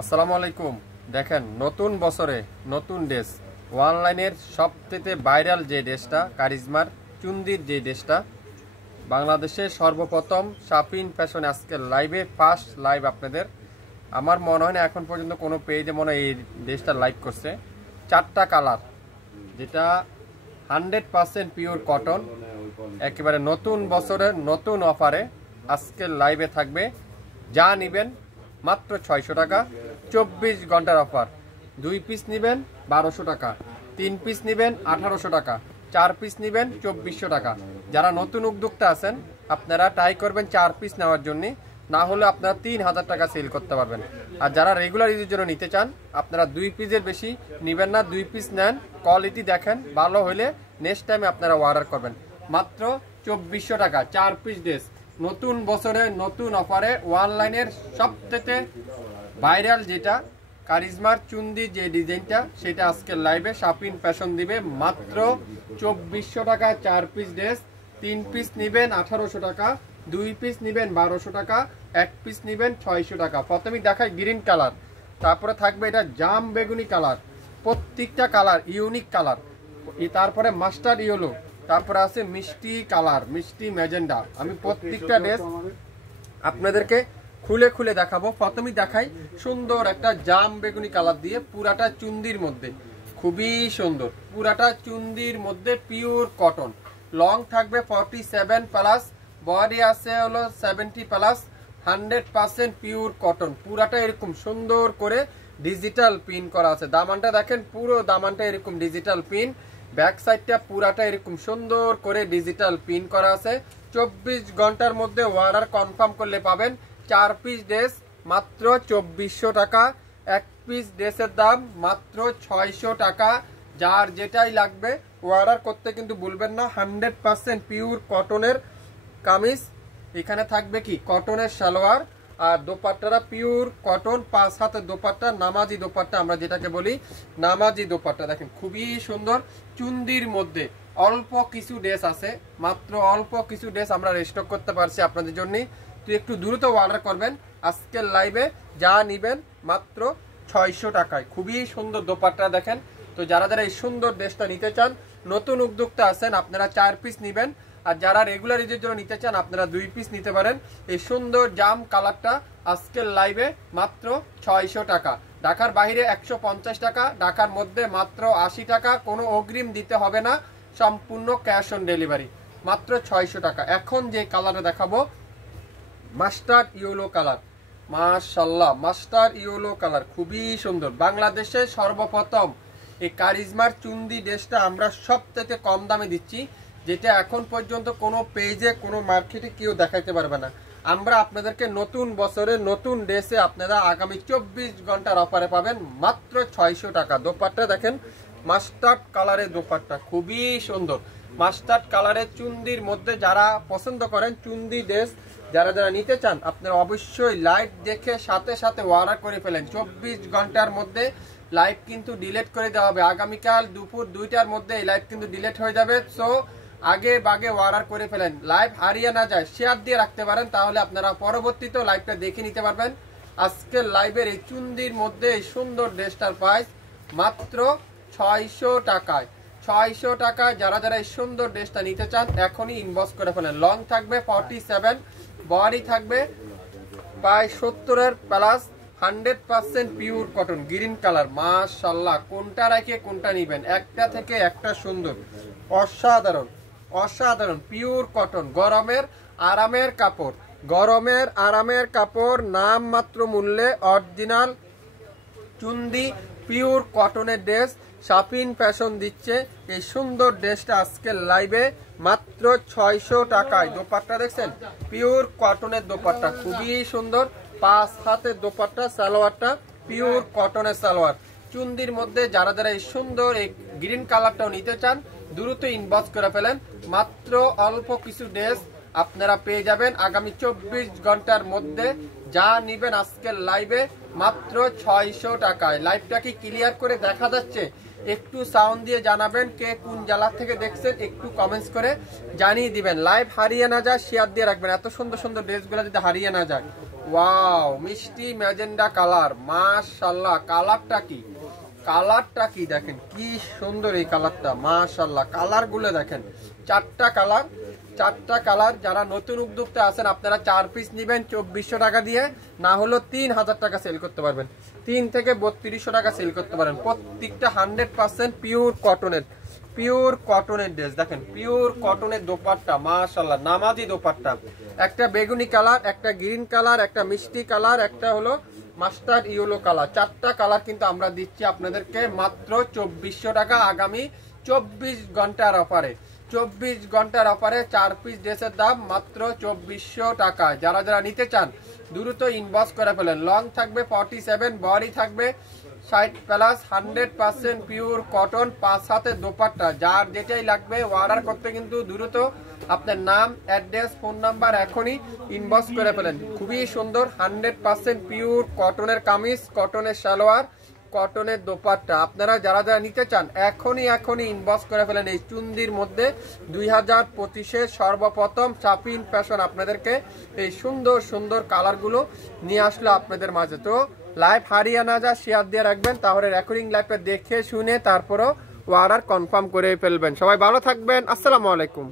আসসালামু আলাইকুম। দেখেন, নতুন বছরে নতুন ড্রেস, অনলাইনের সবথেকে ভাইরাল যে ড্রেসটা, কারিজমার চুন্দির যে ড্রেসটা, বাংলাদেশে সর্বপ্রথম শাপিন ফ্যাশন আজকে লাইভে ফার্স্ট লাইভ আপনাদের। আমার মনে হয় না এখন পর্যন্ত কোনো পেজে মনে হয় এই ড্রেসটা লাইভ করছে। 4টা কালার, যেটা 100% পিওর কটন, একেবারে নতুন বছরের নতুন অফারে আজকে লাইভে থাকবে। যা নেবেন মাত্র 600 টাকা, 24 ঘন্টার অফার। 2 পিস নেবেন 1200 টাকা, 3 পিস নেবেন 1800 টাকা, 4 পিস নেবেন 2400 টাকা। যারা নতুন উদ্যোক্তা আছেন আপনারা ট্রাই করবেন 4 পিস নেওয়ার জন্য, না হলে আপনারা 3000 টাকা সেল করতে পারবেন। আর যারা রেগুলার ইউজের জন্য নিতে চান আপনারা 2 পিসের বেশি নেবেন না, 2 পিস নেন, কোয়ালিটি দেখেন, ভালো হলে নেক্সট টাইমে আপনারা অর্ডার করবেন। মাত্র 2400 টাকা 4 পিস ড্রেস, নতুন বছরে নতুন অফারে অনলাইনের সবথেকে ভাইরাল যেটা কারিজমার চুন্দি যে ডিজাইনটা, সেটা আজকে লাইভে শাপিন ফ্যাশন দিবে মাত্র 2400 টাকা 4 পিস ড্রেস। 3 পিস নেবেন 1800 টাকা, 2 পিস নেবেন 1200 টাকা, 1 পিস নেবেন 600 টাকা। প্রথমেই দেখায় গ্রিন কালার, তারপরে থাকবে এটা জাম বেগুনি কালার, প্রত্যেকটা কালার ইউনিক কালার। তারপরে মাস্টার্ড ইয়েলো, তারপরে আছে মিষ্টি কালার, মিষ্টি ম্যাজেন্ডা। আমি প্রত্যেকটা ড্রেস আপনাদেরকে খুলে খুলে দেখাবো। প্রথমেই দেখাই সুন্দর একটা জাম বেগুনি কালার দিয়ে, পুরাটা চুন্দির মধ্যে, খুবই সুন্দর, পুরাটা চুন্দির মধ্যে পিওর কটন। লং থাকবে 47 প্লাস, বডি আছে হলো 70 প্লাস, 100% পিওর কটন। পুরাটা এরকম সুন্দর করে ডিজিটাল পিন করা আছে। দামানটা দেখেন, পুরো দামানটা এরকম ডিজিটাল পিন, ব্যাক সাইডটা পুরাটা এরকম সুন্দর করে ডিজিটাল পিন করা আছে। 24 ঘন্টার মধ্যে অর্ডার কনফার্ম করলে পাবেন 4 পিস ড্রেস মাত্র 2400 টাকা। 1 পিস ড্রেসের দাম মাত্র 600 টাকা। যার যেটাই লাগবে অর্ডার করতে কিন্তু ভুলবেন না। 100% পিওর কটনের কামিজ, এখানে থাকবে কি কটনের সালোয়ার, আর দোপাট্টারা পিওর কটন, 5 হাতের দোপাট্টা, নামাজি দোপাট্টা আমরা যেটাকে বলি, নামাজি দোপাট্টা। দেখেন খুবই সুন্দর চুন্দির মধ্যে। অল্প কিছু ড্রেস আছে, মাত্র অল্প কিছু ড্রেস আমরা রেস্টক করতে পারছি আপনাদের জন্য। তো একটু দ্রুত অর্ডার করবেন। আজকের লাইভে যা নেবেন মাত্র 600 টাকায়। খুবই সুন্দর দোপাট্টা দেখেন। তো যারা যারা এই সুন্দর ড্রেসটা নিতে চান, নতুন উদ্যোক্তা আছেন, আপনারা 4 পিস নেবেন। আর যারা রেগুলার ইউজের জন্য নিতে চান আপনারা 2 পিস নিতে পারেন। এই সুন্দর জাম কালারটা আজকের লাইভে মাত্র 600 টাকা। ঢাকার বাইরে 150 টাকা, ঢাকার মধ্যে মাত্র 80 টাকা। কোনো অগ্রিম দিতে হবে না, সম্পূর্ণ ক্যাশ অন ডেলিভারি, মাত্র 600 টাকা। এখন যে কালারটা দেখাবো মাস্টার্ড ইয়েলো কালার, মাশাআল্লাহ মাস্টার্ড ইয়েলো কালার, খুবই সুন্দর। বাংলাদেশে সর্বপ্রথম এই কারিজমার চুন্দি ড্রেসটা আমরা সবথেকে কম দামে দিচ্ছি, যেটা এখন পর্যন্ত কোনো পেজে কোনো মার্কেটে কেউ দেখাইতে পারবে না। আমরা আপনাদেরকে নতুন বছরে নতুন ড্রেসে আপনারা আগামী 24 ঘন্টার অফারে পাবেন মাত্র 600 টাকা। দোপাট্টা দেখেন, মাস্টার্ড কালারের দোপাট্টা, খুবই সুন্দর। মাস্টার্ড কালারের চুন্দির মধ্যে যারা পছন্দ করেন চুন্দি ড্রেস, যারা যারা নিতে চান আপনারা অবশ্যই লাইভ দেখে সাথে সাথে অর্ডার করে ফেলেন। 24 ঘন্টার মধ্যে লাইভ কিন্তু ডিলিট করে দেওয়া হবে। আগামীকাল দুপুর 2টার মধ্যে এই লাইভ কিন্তু ডিলিট হয়ে যাবে। সো আগে বাগে অর্ডার করে ফেলেন, লাইভ হারিয়ে না যায়, শেয়ার দিয়ে রাখতে পারেন, তাহলে আপনারা পরবর্তীতে লাইভটা দেখে নিতে পারবেন। আজকের লাইভের এই চুন্দির মধ্যে এই সুন্দর ড্রেসটার প্রাইস মাত্র 600 টাকায়। 600 টাকায় যারা যারা এই সুন্দর ড্রেসটা নিতে চান এখনই ইনবক্স করে ফেলেন। লং থাকবে 47, বডি থাকবে প্রায় 70 plus, 100% pure cotton, green colour. মাশাআল্লাহ, কোনটা রেখে কোনটা নেবেন, একটা থেকে একটা সুন্দর, অসাধারণ অসাধারণ পিওর কটন। গরমের আরামের কাপড়, গরমের আরামের কাপড়, নাম মাত্র মূল্যে অরিজিনাল চুন্দি পিওর কটনের ড্রেস শাপিন ফ্যাশন দিচ্ছে এই সুন্দর ড্রেসটা আজকে লাইভে মাত্র 600 টাকায়। দোপাট্টা দেখছেন, পিওর কটনের দোপাট্টা, খুবই সুন্দর। 5 হাতের দোপাট্টা, সালোয়ারটা পিওর কটনের সালোয়ার। চুন্দির মধ্যে যারা যারা এই সুন্দর এই গ্রিন কালারটাও নিতে চান দ্রুত ইনবক্স করে ফেলেন। মাত্র অল্প কিছু ড্রেস আপনারা পেয়ে যাবেন আগামী 24 ঘন্টার মধ্যে। যা নিবেন আজকের লাইভে মাত্র 600 টাকায়। লাইভটা কি ক্লিয়ার করে দেখা যাচ্ছে? একটু সাউন্ড দিয়ে জানাবেন কে কোন জেলা থেকে দেখছেন, একটু কমেন্টস করে জানিয়ে দিবেন। লাইভ হারিয়ে না যায় শেয়ার দিয়ে রাখবেন, এত সুন্দর সুন্দর ড্রেসগুলো যদি হারিয়ে না যায়। ওয়াও, মিষ্টি ম্যাজেন্ডা কালার, মাশাআল্লাহ। কালারটা কি দেখেন, কি সুন্দর এই কালারটা, মাশাআল্লাহ। কালারগুলো দেখেন, চারটা কালার। যারা নতুন উদ্যোক্তা আছেন আপনারা 4 পিস নেবেন 2400 টাকা দিয়ে, না হলো 3000 টাকা সেল করতে পারবেন। 3 থেকে 3200 টাকা সেল করতে পারেন। প্রত্যেকটা 100% পিওর কটনের ড্রেস। দেখেন পিওর কটনের দোপাট্টা, মাশাআল্লাহ, নামাজি দোপাট্টা। একটা বেগুনি কালার, একটা গ্রিন কালার, একটা মিষ্টি কালার, একটা হলো মাস্টার্ড ইয়েলো কালার। 4টা কালার কিন্তু আমরা দিচ্ছি আপনাদেরকে মাত্র 2400 টাকা আগামী 24 ঘন্টার অফারে। 24 ঘন্টার অফারে 4 পিস ড্রেসের দাম মাত্র 2400 টাকা। যারা নিতে চান দ্রুত ইনবক্স করে ফেলেন। লং থাকবে 47, বডি থাকবে 60+, 100% পিওর কটন, 5 হাতের দোপাট্টা। যার যেটাই লাগবে অর্ডার করতে কিন্তু দ্রুত আপনার নাম, অ্যাড্রেস, ফোন নাম্বার এখনই ইনবক্স করে ফেলেন। খুবই সুন্দর 100% পিওর কটনের কামিজ, কটনের সালোয়ার, কটনের দোপাট্টা। আপনারা যারা নিতে চান এখনই ইনবক্স করে ফেলেন। এই চুন্দির মধ্যে 2025-এর সর্বপ্রথম শাফিন ফ্যাশন আপনাদেরকে এই সুন্দর কালারগুলো নিয়ে আসলো আপনাদের মাঝে। তো লাইভ হারিয়ে না যা, শেয়ার দিয়ে রাখবেন, তাহলে রেকর্ডিং লাইভে দেখে শুনে তারপরও অর্ডার কনফার্ম করে ফেলবেন। সবাই ভালো থাকবেন, আসসালামু আলাইকুম।